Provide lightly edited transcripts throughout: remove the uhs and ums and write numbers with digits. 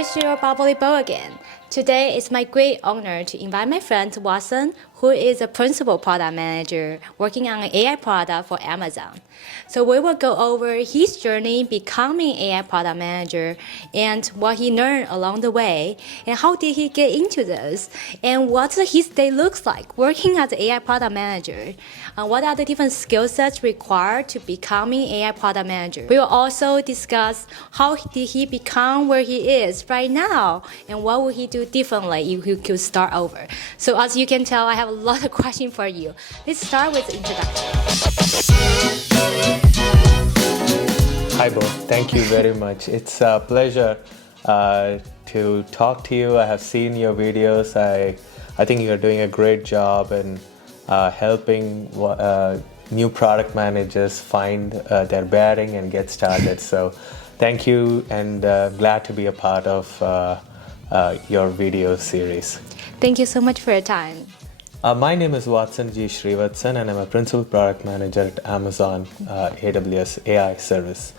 here's your bubbly Bo again. Today it's my great honor to invite my friend Watson, who is a principal product manager working on an AI product for Amazon. So we will go over his journey becoming AI product manager and what he learned along the way and how did he get into this and what his day looks like working as an AI product manager. What are the different skill sets required to becoming AI product manager? We will also discuss how did he become where he is right now and what would he do differently if he could start over. So as you can tell, I have a lot of questions for you. Let's start with the introduction. Hi, Bo. Thank you very much. It's a pleasure to talk to you. I have seen your videos. I think you're doing a great job in helping new product managers find their bearing and get started. So thank you, and glad to be a part of your video series. Thank you so much for your time. My name is Watson G. Srivathsan, and I'm a principal product manager at Amazon AWS AI service.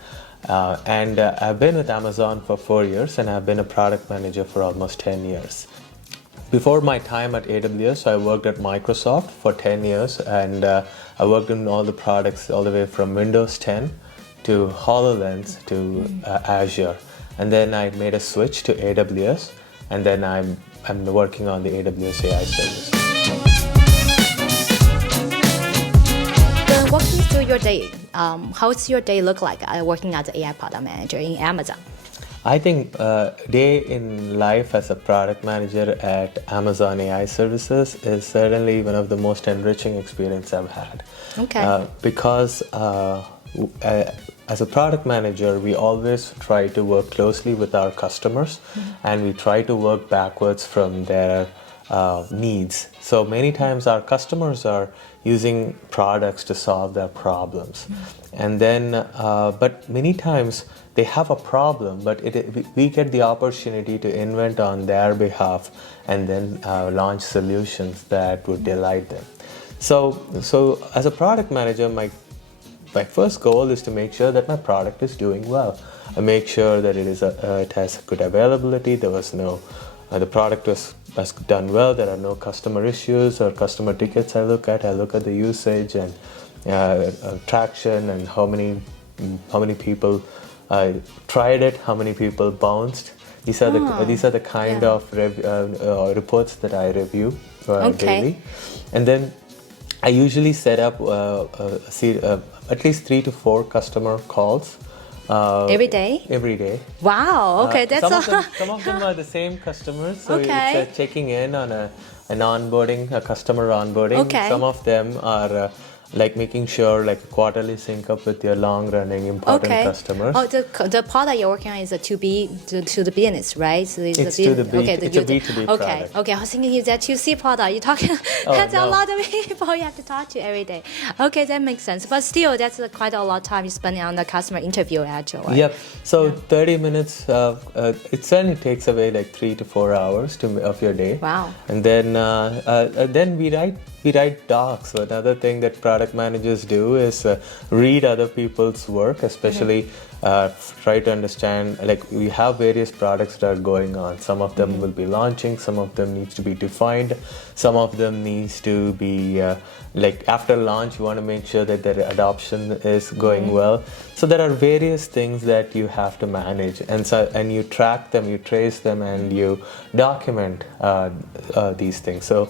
And I've been with Amazon for 4 years, and I've been a product manager for almost 10 years. Before my time at AWS, I worked at Microsoft for 10 years, and I worked on all the products all the way from Windows 10 to HoloLens to Azure. And then I made a switch to AWS, and then I'm working on the AWS AI service. Walk me through your day. How's your day look like working as an AI product manager in Amazon? I think day in life as a product manager at Amazon AI services is certainly one of the most enriching experience I've had. Okay. Because as a product manager, we always try to work closely with our customers, and we try to work backwards from their needs. So many times our customers are using products to solve their problems. And then, but many times they have a problem, but we get the opportunity to invent on their behalf and then launch solutions that would delight them. So as a product manager, my first goal is to make sure that my product is doing well. I make sure that it has good availability. The product was done well. There are no customer issues or customer tickets. I look at the usage and traction and how many people tried it, how many people bounced. These are the kind of reports that I review daily, and then I usually set up at least 3 to 4 customer calls. Every day? Every day. Wow, okay, that's some of them are the same customers, so it's checking in on a customer onboarding. Okay. Some of them are like making sure like quarterly sync up with your long-running important customers. Oh, the product you're working on is a to the business, right? So it's a B2B product. Okay, I was thinking it's a 2C product. You're talking, that's a lot of people you have to talk to every day. Okay, that makes sense. But still, that's quite a lot of time you spend on the customer interview, actually. Yep. So 30 minutes, it certainly takes away like 3 to 4 hours of your day. Wow. And then we write docs. So another thing that product managers do is read other people's work, especially try to understand, like we have various products that are going on. Some of them will be launching, some of them needs to be defined, some of them needs to be like after launch you want to make sure that their adoption is going well. So there are various things that you have to manage, and you track them, you trace them, and you document these things. So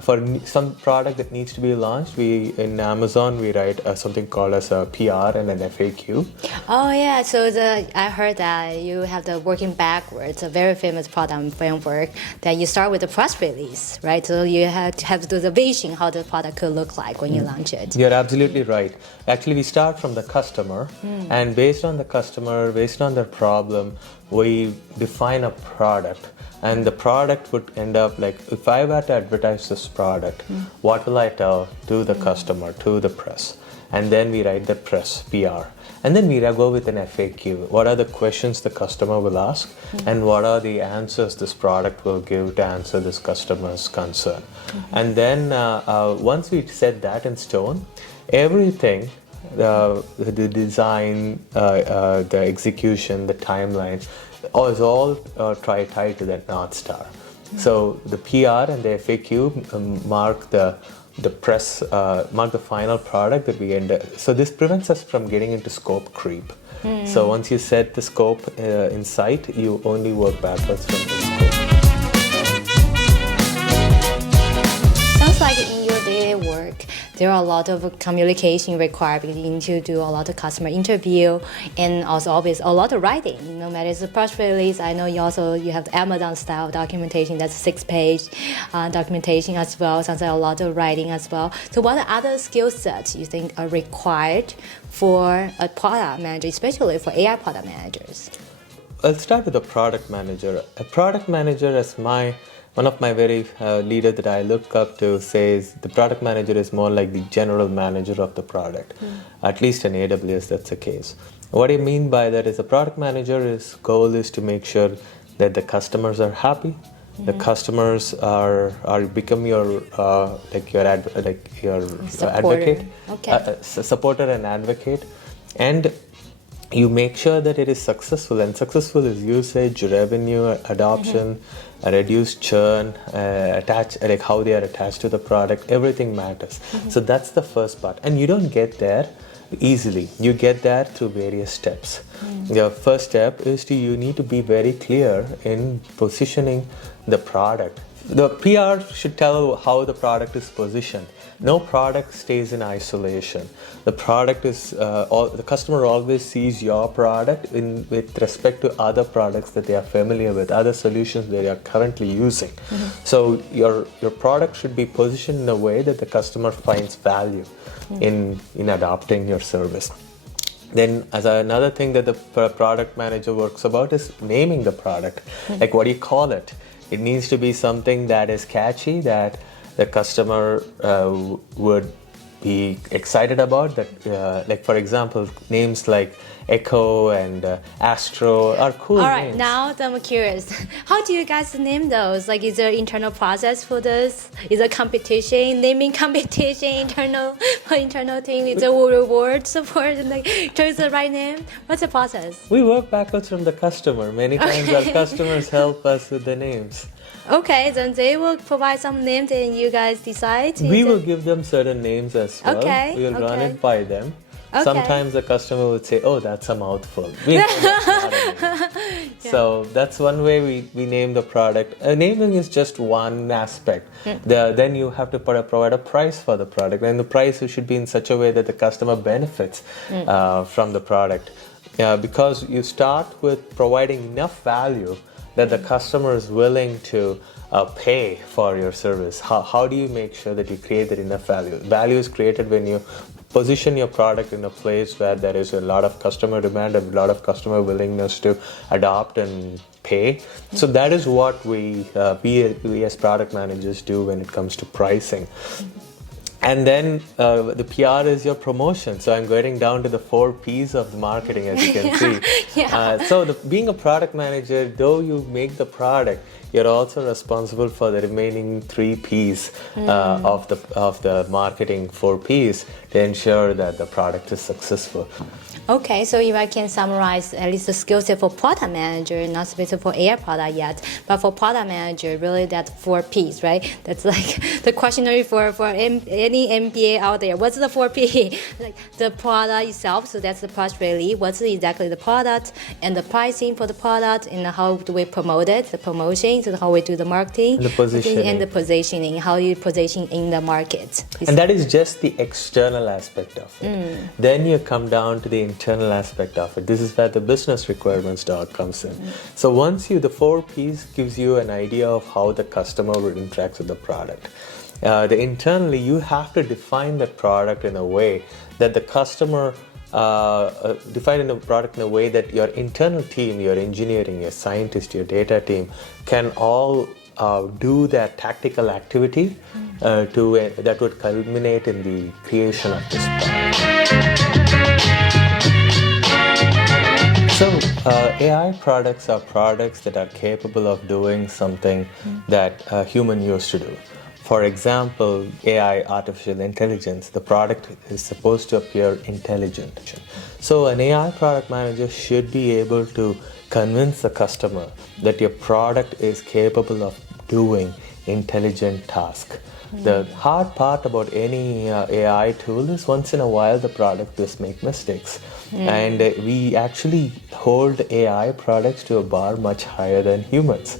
for some product that needs to be launched, in Amazon we write something called as a PR and an FAQ. Oh yeah, so I heard that you have the working backwards, a very famous product framework that you start with the press release, right? So you have to do the vision how the product could look like when you launch it. You're absolutely right. Actually, we start from the customer, and based on the customer, based on their problem, we define a product. And the product would end up like, if I were to advertise this product, what will I tell to the customer, to the press? And then we write the press, PR. And then we go with an FAQ. What are the questions the customer will ask, and what are the answers this product will give to answer this customer's concern? And then once we set that in stone, everything, the design, the execution, the timeline, is all tied to that North Star. So the PR and the FAQ mark the final product that we end up. So this prevents us from getting into scope creep. So once you set the scope in sight, you only work backwards from the scope. Sounds like in your daily work, there are a lot of communication required because you need to do a lot of customer interview and also always a lot of writing. No matter it's a press release, I know you have the Amazon style documentation, that's 6-page documentation as well. Sounds like a lot of writing as well. So what are other skill sets you think are required for a product manager, especially for AI product managers? I'll start with a product manager. A product manager is one of my very leaders that I look up to says the product manager is more like the general manager of the product. At least in AWS, that's the case. What I mean by that is a product manager's goal is to make sure that the customers are happy, the customers are become your advocate, supporter and advocate, and you make sure that it is successful, and successful is usage, revenue, adoption, reduced churn, how they are attached to the product. Everything matters. So that's the first part, and you don't get there easily. You get there through various steps. Your first step is you need to be very clear in positioning the product. The PR should tell how the product is positioned. No product stays in isolation. The product is the customer always sees your product with respect to other products that they are familiar with, other solutions they are currently using. So your product should be positioned in a way that the customer finds value in adopting your service. Then as another thing that the product manager works about is naming the product. Like, what do you call it? It needs to be something that is catchy, that the customer would be excited about. That, like for example, names like Echo and Astro are cool. All right, names. now I'm curious. How do you guys name those? Like, is there internal process for this? Is there competition, naming competition, internal team? Is there reward support and like choose the right name? What's the process? We work backwards from the customer. Many times our customers help us with the names. Okay, then they will provide some names and you guys decide. We will give them certain names as well. Okay, We will run okay. it by them. Okay. Sometimes the customer would say, "Oh, that's a mouthful." We know that's not a name. So that's one way we name the product. Naming is just one aspect. Then you have to provide a price for the product, and the price should be in such a way that the customer benefits from the product. Because you start with providing enough value that the customer is willing to pay for your service. How do you make sure that you create that enough value? Value is created when you position your product in a place where there is a lot of customer demand and a lot of customer willingness to adopt and pay. So that is what we as product managers do when it comes to pricing. And then the PR is your promotion. So I'm getting down to the 4 Ps of the marketing, as you can see. So being a product manager, though you make the product, you're also responsible for the remaining 3 Ps of the marketing 4 Ps to ensure that the product is successful. Okay, so if I can summarize at least the skill set for product manager, not specific for AI product yet, but for product manager, really that 4 Ps, right? That's like the questionnaire for any MBA out there. What's the 4 P? Like the product itself, so that's the press release. What's exactly the product and the pricing for the product, and how do we promote it, the promotion, so how we do the marketing, the positioning. and the positioning, how you position in the market. And that is just the external aspect of it. Then you come down to the internal aspect of it. This is where the business requirements doc comes in. So once the 4 Ps gives you an idea of how the customer will interact with the product. Internally, you have to define the product in a way that the customer define the product in a way that your internal team, your engineering, your scientist, your data team can all do that tactical activity that would culminate in the creation of this product. So AI products are products that are capable of doing something that a human used to do. For example, AI, artificial intelligence, the product is supposed to appear intelligent. So an AI product manager should be able to convince the customer that your product is capable of doing intelligent tasks. The hard part about any AI tool is once in a while the product does make mistakes. And we actually hold AI products to a bar much higher than humans.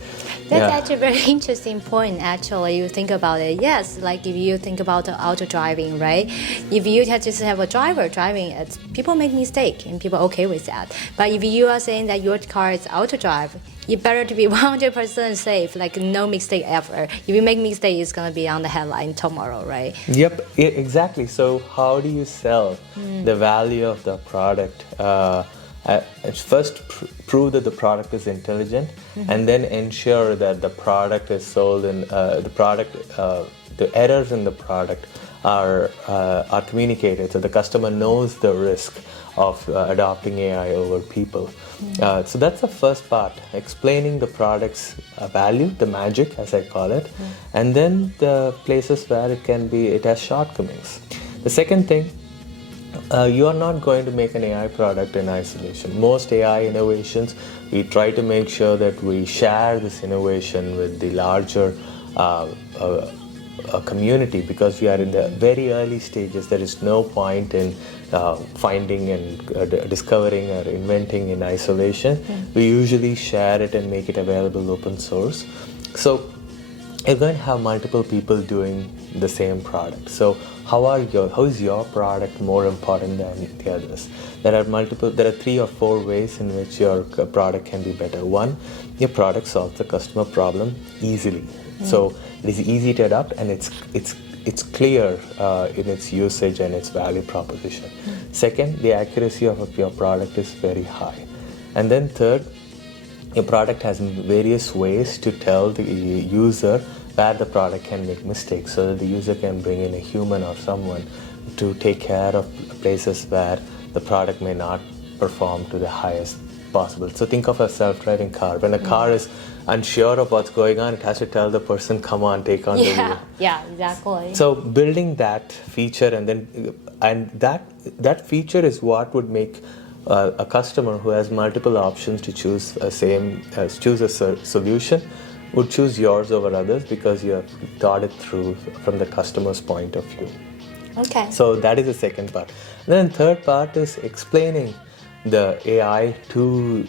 That's actually a very interesting point, actually. You think about it. Yes, like if you think about auto driving, right? If you just have a driver driving, people make mistake and people are okay with that. But if you are saying that your car is auto drive, you better to be 100% safe, like no mistake ever. If you make mistake, it's gonna be on the headline tomorrow, right? Yep, exactly. So how do you sell the value of the product? First, prove that the product is intelligent, and then ensure that the product is sold and the errors in the product are communicated, so the customer knows the risk of adopting AI over people. So that's the first part, explaining the product's value, the magic as I call it, and then the places where it has shortcomings. The second thing, you are not going to make an AI product in isolation. Most AI innovations, we try to make sure that we share this innovation with the larger community, because we are in the very early stages. There is no point in finding and discovering or inventing in isolation. We usually share it and make it available open source. So you're going to have multiple people doing the same product. So how is your product more important than the others? There are 3 or 4 ways in which your product can be better. One, your product solves the customer problem easily. So it is easy to adopt, and it's clear in its usage and its value proposition. Second, the accuracy of your product is very high. And then third, your product has various ways to tell the user where the product can make mistakes, so that the user can bring in a human or someone to take care of places where the product may not perform to the highest possible. So think of a self-driving car. When a car is unsure of what's going on, it has to tell the person, come on, take on the wheel. Yeah, exactly. So building that feature, and that feature is what would make a customer who has multiple options to choose a solution would choose yours over others, because you have thought it through from the customer's point of view. Okay. So that is the second part. And then third part is explaining the AI to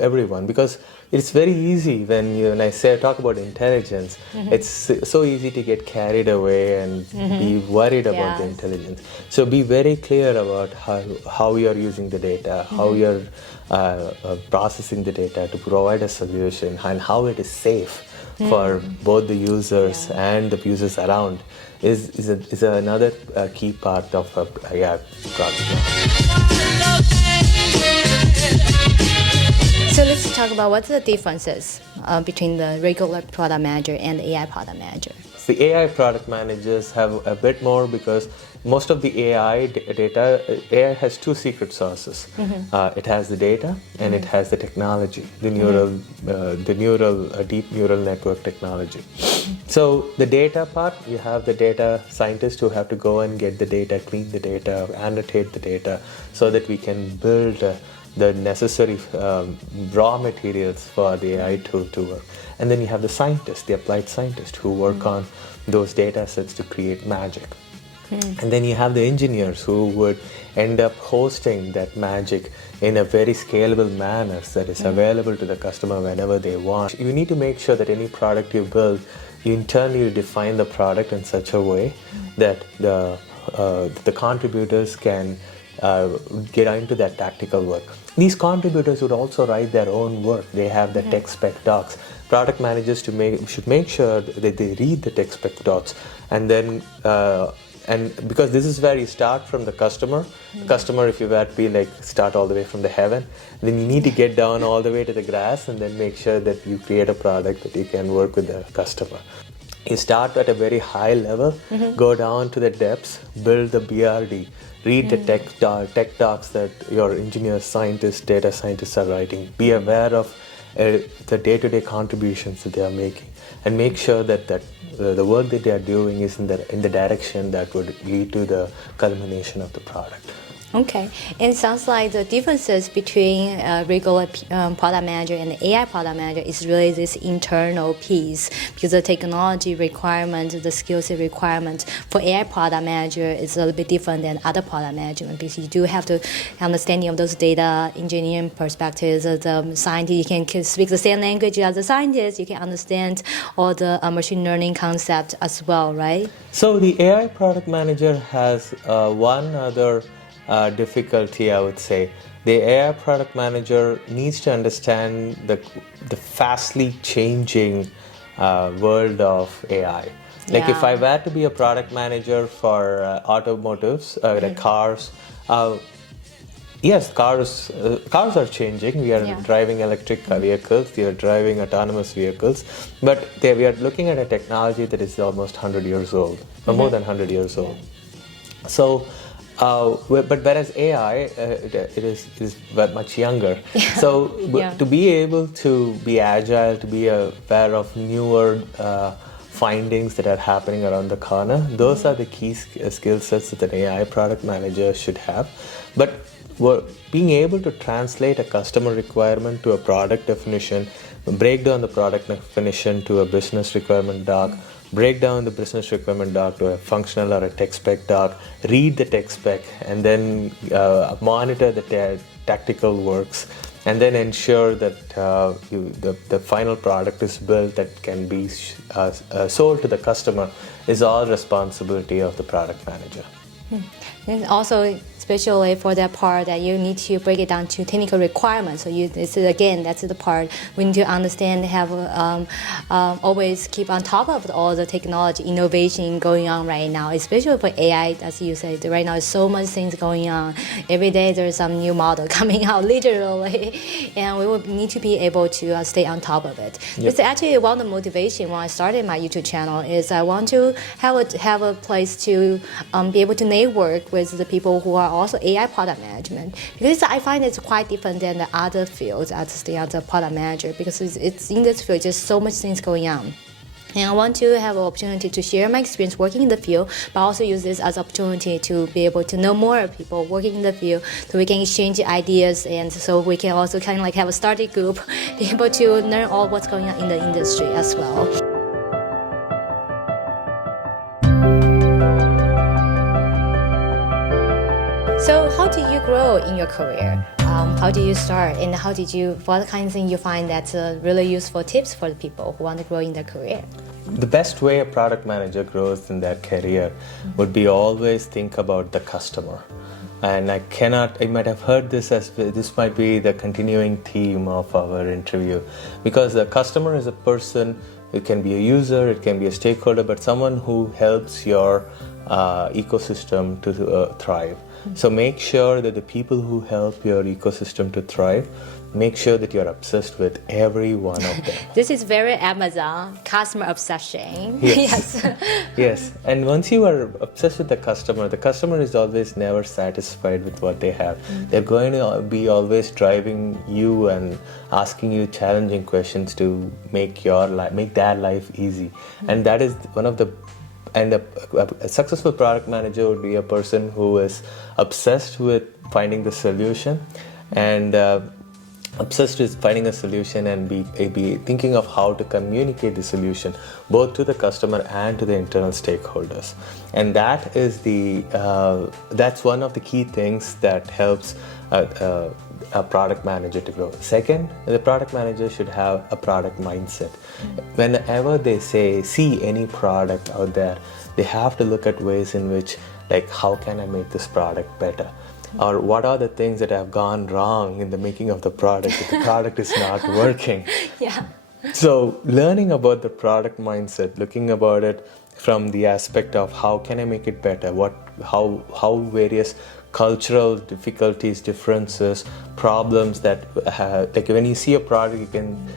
everyone, because it's very easy when I talk about intelligence. It's so easy to get carried away and be worried about the intelligence. So be very clear about how you are using the data, how you are processing the data to provide a solution, and how it is safe for both the users and the users around is another key part of a product. So let's talk about what's the differences between the regular product manager and the AI product manager. The AI product managers have a bit more, because most of the AI has 2 secret sauces. It has the data and it has the technology, the deep neural network technology. So the data part, you have the data scientists who have to go and get the data, clean the data, annotate the data, so that we can build the necessary raw materials for the AI tool to work. And then you have the scientists, the applied scientists, who work on those data sets to create magic. And then you have the engineers who would end up hosting that magic in a very scalable manner that is available to the customer whenever they want. You need to make sure that any product you build, you internally define the product in such a way that the contributors can get into that tactical work. These contributors would also write their own work. They have the tech spec docs. Product managers should make sure that they read the tech spec docs, and then because this is where you start from the customer. The customer, if you were to be like start all the way from the heaven, then you need to get down all the way to the grass, and then make sure that you create a product that you can work with the customer. You start at a very high level, go down to the depths, build the BRD, read the tech docs that your engineers, scientists, data scientists are writing. Be aware of the day-to-day contributions that they are making, and make sure that the work that they are doing is in the direction that would lead to the culmination of the product. Okay, and it sounds like the differences between regular product manager and the AI product manager is really this internal piece, because the technology requirement, the skill set requirement for AI product manager is a little bit different than other product management, because you do have to understanding of those data engineering perspectives. The scientist, you can speak the same language as the scientist, you can understand all the machine learning concept as well, right? So the AI product manager has one other difficulty, I would say. The AI product manager needs to understand the fastly changing world of AI. Like if I were to be a product manager for automotives, like cars, yes, cars are changing. We are driving electric vehicles, we are driving autonomous vehicles, but we are looking at a technology that is almost 100 years old, or more than 100 years old. So, but whereas AI, it is much younger. So to be able to be agile, to be aware of newer findings that are happening around the corner, those are the key skill sets that an AI product manager should have. But being able to translate a customer requirement to a product definition, break down the product definition to a business requirement doc, break down the business requirement doc to a functional or a tech spec doc, read the tech spec, and then monitor the tactical works, and then ensure that the final product is built that can be sold to the customer is all responsibility of the product manager. And also, especially for that part that you need to break it down to technical requirements. So this is, again, that's the part we need to understand, have always keep on top of all the technology innovation going on right now, especially for AI, as you said. Right now, there's so much things going on. Every day there's some new model coming out, literally, and we will need to be able to stay on top of it. It's actually one of the motivation when I started my YouTube channel is I want to have a place to be able to network with the people who are also AI product management, because I find it's quite different than the other fields as the other product manager, because it's in this field just so much things going on. And I want to have an opportunity to share my experience working in the field, but also use this as an opportunity to be able to know more people working in the field, so we can exchange ideas, and so we can also kind of like have a study group, be able to learn all what's going on in the industry as well. So how did you grow in your career? How did you start, and what kind of thing you find that's really useful tips for the people who want to grow in their career? The best way a product manager grows in their career would be always think about the customer. And I might have heard this might be the continuing theme of our interview, because the customer is a person. It can be a user, it can be a stakeholder, but someone who helps your ecosystem to thrive. So make sure that the people who help your ecosystem to thrive, make sure that you're obsessed with every one of them. This is very Amazon, customer obsession. Yes. Yes. And once you are obsessed with the customer is always never satisfied with what they have. They're going to be always driving you and asking you challenging questions to make their life easy. And that is one of the a successful product manager would be a person who is obsessed with finding the solution, and obsessed with finding a solution and be thinking of how to communicate the solution both to the customer and to the internal stakeholders. And that is that's one of the key things that helps a product manager to grow. Second, the product manager should have a product mindset. Whenever they see any product out there, they have to look at ways in which, like, how can I make this product better? Or what are the things that have gone wrong in the making of the product if the product is not working? Yeah. So learning about the product mindset, looking about it from the aspect of how can I make it better, how various cultural difficulties, differences, problems that like when you see a product,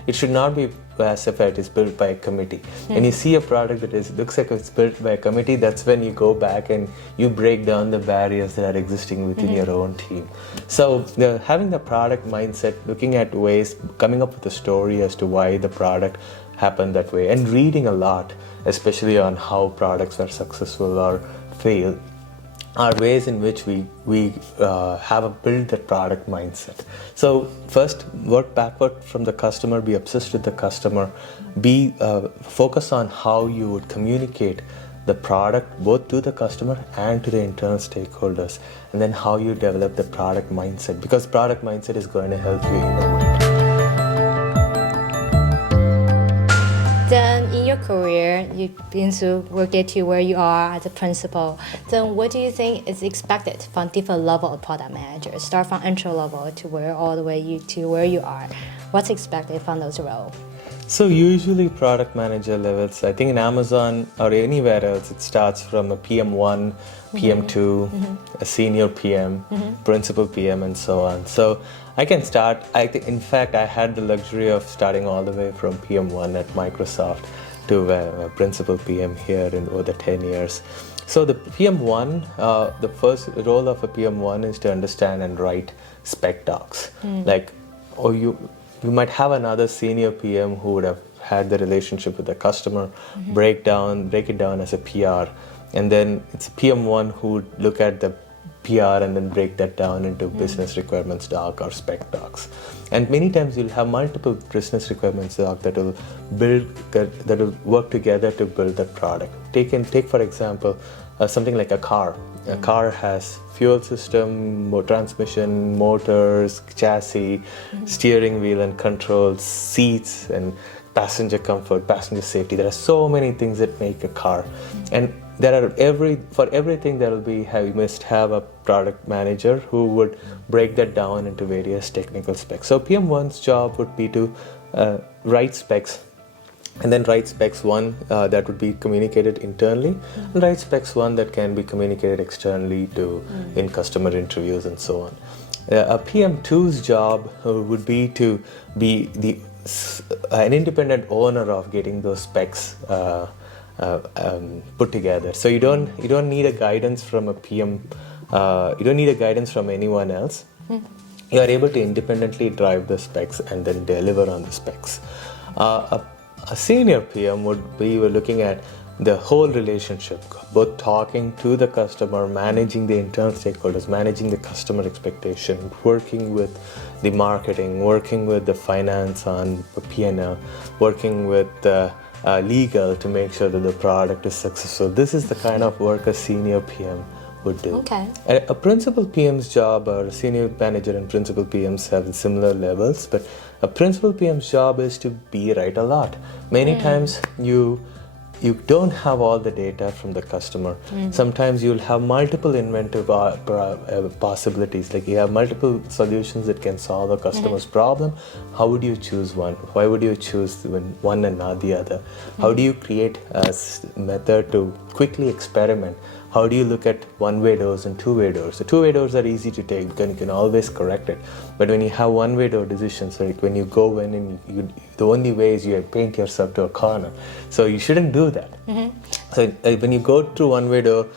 it should not be as if it is built by a committee. When you see a product that looks like it's built by a committee, that's when you go back and you break down the barriers that are existing within your own team. So having the product mindset, looking at ways, coming up with a story as to why the product happened that way, and reading a lot, especially on how products are successful or fail. are ways in which we have a build that product mindset. So first, work backward from the customer, be obsessed with the customer, be focus on how you would communicate the product both to the customer and to the internal stakeholders, and then how you develop the product mindset, because product mindset is going to help you innovate. Then in your career, you've been to get to where you are as a principal. Then what do you think is expected from different level of product managers? Start from entry level to where all the way to where you are. What's expected from those roles? So usually product manager levels, I think in Amazon or anywhere else, it starts from a PM1, PM2, a senior PM, principal PM, and so on. So I can start, in fact, I had the luxury of starting all the way from PM1 at Microsoft to a principal PM here in over the 10 years. So the PM1, the first role of a PM1 is to understand and write spec docs. You might have another senior PM who would have had the relationship with the customer, break it down as a PR, and then it's PM1 who would look at the PR and then break that down into business requirements doc or spec docs. And many times you'll have multiple business requirements doc that will work together to build that product. Take for example something like a car. A car has fuel system, transmission, motors, chassis, steering wheel and controls, seats, and passenger comfort, passenger safety. There are so many things that make a car, and for everything you must have a product manager who would break that down into various technical specs. So PM1's job would be to write specs, and then write specs one that would be communicated internally, and write specs one that can be communicated externally in customer interviews and so on. A PM2's job would be to be an independent owner of getting those specs put together. So you don't need a guidance from a PM. You don't need a guidance from anyone else. You are able to independently drive the specs and then deliver on the specs. A senior PM we're looking at the whole relationship, both talking to the customer, managing the internal stakeholders, managing the customer expectation, working with the marketing, working with the finance on P&L, working with the legal to make sure that the product is successful. This is the kind of work a senior PM would do. Okay. A principal PM's job, or a senior manager and principal PMs have similar levels, but a principal PM's job is to be right a lot. Many times you don't have all the data from the customer. Sometimes you'll have multiple inventive possibilities, like you have multiple solutions that can solve a customer's problem. How would you choose one? Why would you choose one and not the other? How do you create a method to quickly experiment? How do you look at one-way doors and two-way doors? The two-way doors are easy to take because you can always correct it. But when you have one-way door decisions, like when you go in and the only way is you paint yourself to a corner. So you shouldn't do that. So when you go through one-way door,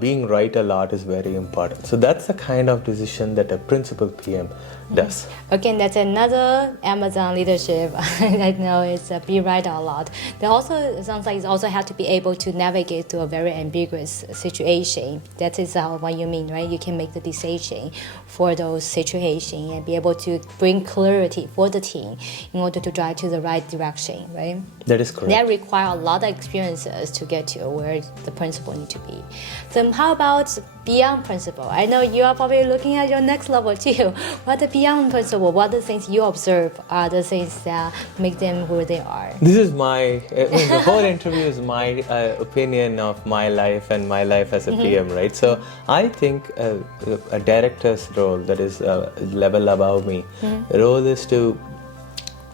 being right a lot is very important. So that's the kind of decision that a principal PM does. Again, that's another Amazon leadership. I know it's be right a lot. They also, it sounds like, you also have to be able to navigate through a very ambiguous situation. That is what you mean, right? You can make the decision for those situations and be able to bring clarity for the team in order to drive to the right direction, right? That is correct. That require a lot of experiences to get to where the principal need to be. So how about beyond principal? I know you are probably looking at your next level too. What the beyond principal? What are the things you observe are the things that make them who they are? This is the whole interview is my opinion of my life and my life as a PM, right? So I think a director's role, that is a level above me, the role is to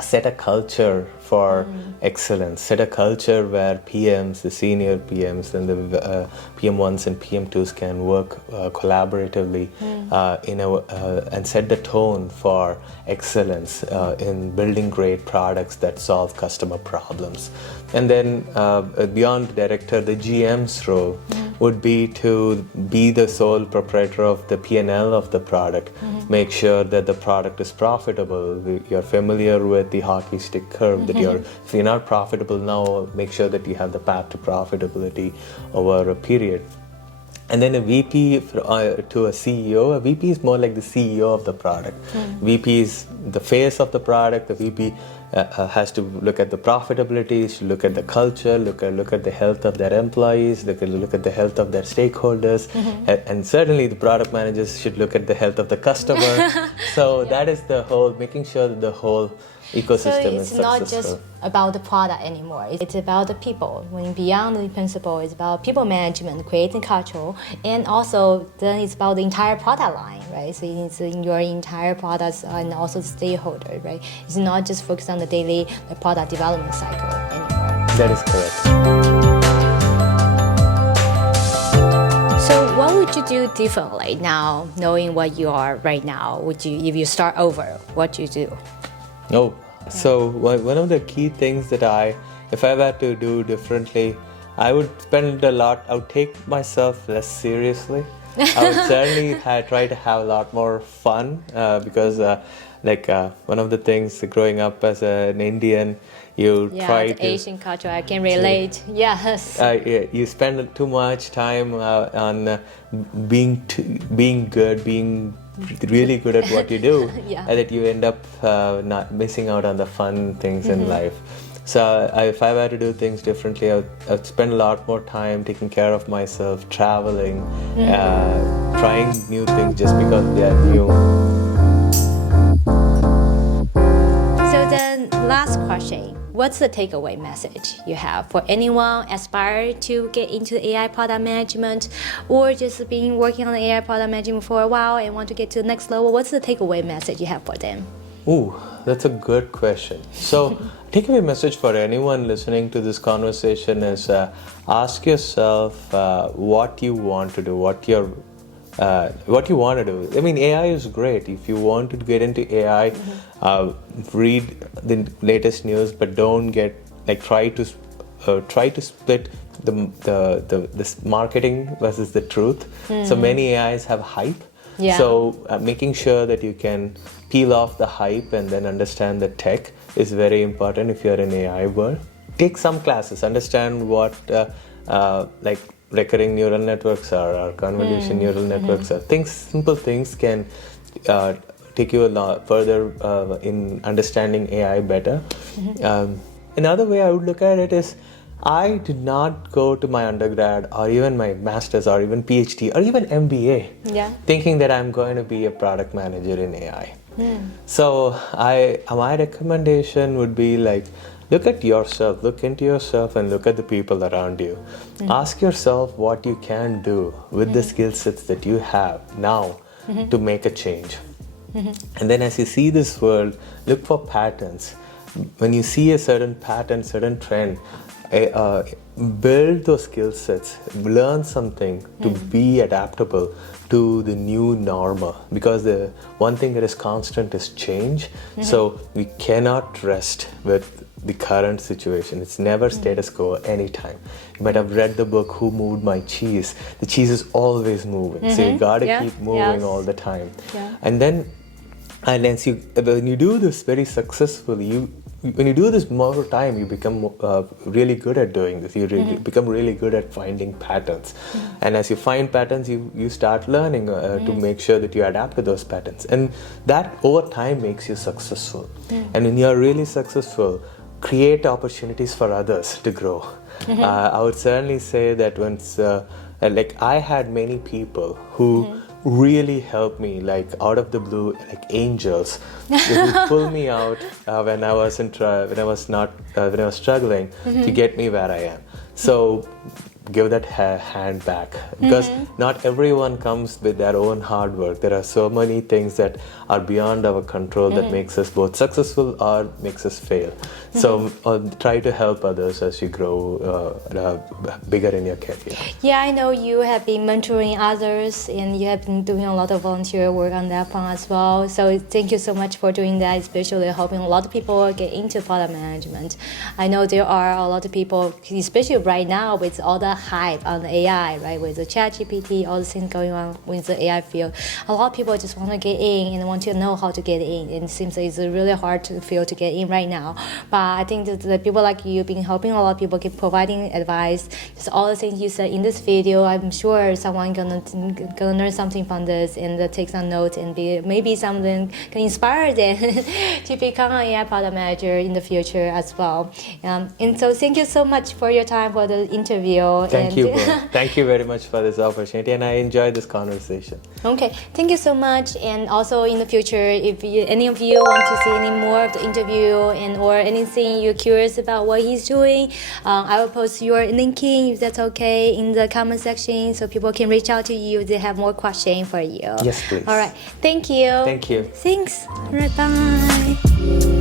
set a culture for excellence, set a culture where PMs, the senior PMs, and the PM1s and PM2s can work collaboratively and set the tone for excellence in building great products that solve customer problems. And then beyond director, the GM's role would be to be the sole proprietor of the P&L of the product, make sure that the product is profitable. You're familiar with the hockey stick curve, that if you're not profitable now, make sure that you have the path to profitability over a period. And then a VP to a CEO. A VP is more like the CEO of the product. VP is the face of the product. The VP has to look at the profitability, should look at the culture, look at the health of their employees, look at the health of their stakeholders, and certainly the product managers should look at the health of the customer. So that is the whole, making sure that the whole ecosystem is successful. So it's not just about the product anymore. It's about the people. When beyond the principle, it's about people management, creating culture, and also then it's about the entire product line, right? So it's in your entire products and also the stakeholder, right? It's not just focused on the daily product development cycle anymore. That is correct. So what would you do differently now, knowing what you are right now? Would you, if you start over, what you do? Oh, so one of the key things that if I were to do differently, I would spend a lot, I would take myself less seriously. I would certainly try to have a lot more fun because one of the things growing up as an Indian, you try to... Asian culture, I can relate. Yes. You spend too much time on being good, being really good at what you do, and that you end up not missing out on the fun things in life. So if I were to do things differently, I'd spend a lot more time taking care of myself, traveling, trying new things just because they are new. So then, last question. What's the takeaway message you have for anyone aspire to get into AI product management or just been working on AI product management for a while and want to get to the next level? What's the takeaway message you have for them? Ooh, that's a good question. So, takeaway message for anyone listening to this conversation is ask yourself what you want to do, what you want to do. I mean, AI is great. If you want to get into AI, read the latest news, but don't try to split the marketing versus the truth. So many AIs have hype. Yeah. So making sure that you can peel off the hype and then understand the tech is very important if you're in AI world. Take some classes, understand what recurring neural networks are, or convolution neural networks are. Simple things can take you a lot further in understanding AI better. Another way I would look at it is, I did not go to my undergrad or even my master's or even PhD or even MBA thinking that I'm going to be a product manager in AI. So my recommendation would be look at yourself, look into yourself and look at the people around you. Ask yourself what you can do with the skill sets that you have now to make a change. And then as you see this world, look for patterns. When you see a certain pattern, certain trend, build those skill sets, learn something to be adaptable to the new normal, because the one thing that is constant is change. So we cannot rest with the current situation. It's never status quo anytime. You might have read the book Who Moved My Cheese. The cheese is always moving, so you gotta keep moving all the time. And then when you do this very successfully, when you do this more time, you become really good at doing this. You become really good at finding patterns. And as you find patterns, you start learning to make sure that you adapt to those patterns. And that over time makes you successful. And when you're really successful, create opportunities for others to grow. I would certainly say that once, I had many people who really helped me, out of the blue, angels, who pulled me out when I was struggling to get me where I am. So give that hand back, because not everyone comes with their own hard work. There are so many things that are beyond our control that makes us both successful or makes us fail. So try to help others as you grow bigger in your career. Yeah, I know you have been mentoring others and you have been doing a lot of volunteer work on that front as well. So thank you so much for doing that, especially helping a lot of people get into product management. I know there are a lot of people, especially field right now with all the hype on the AI, right? With the ChatGPT, all the things going on with the AI field. A lot of people just want to get in and want to know how to get in. And it seems like it's a really hard field to get in right now. But I think that the people like you been helping a lot of people, keep providing advice. Just all the things you said in this video, I'm sure someone gonna learn something from this and take some notes and maybe something can inspire them to become an AI product manager in the future as well. And so thank you so much for your time for the interview. Thank you, bro. Thank you very much for this opportunity, and I enjoyed this conversation. Okay, thank you so much. And also in the future, if any of you want to see any more of the interview or anything you're curious about what he's doing, I will post your linking, if that's okay, in the comment section so people can reach out to you if they have more questions for you. Yes, please. All right, thank you. Thank you. Thanks. All right, bye.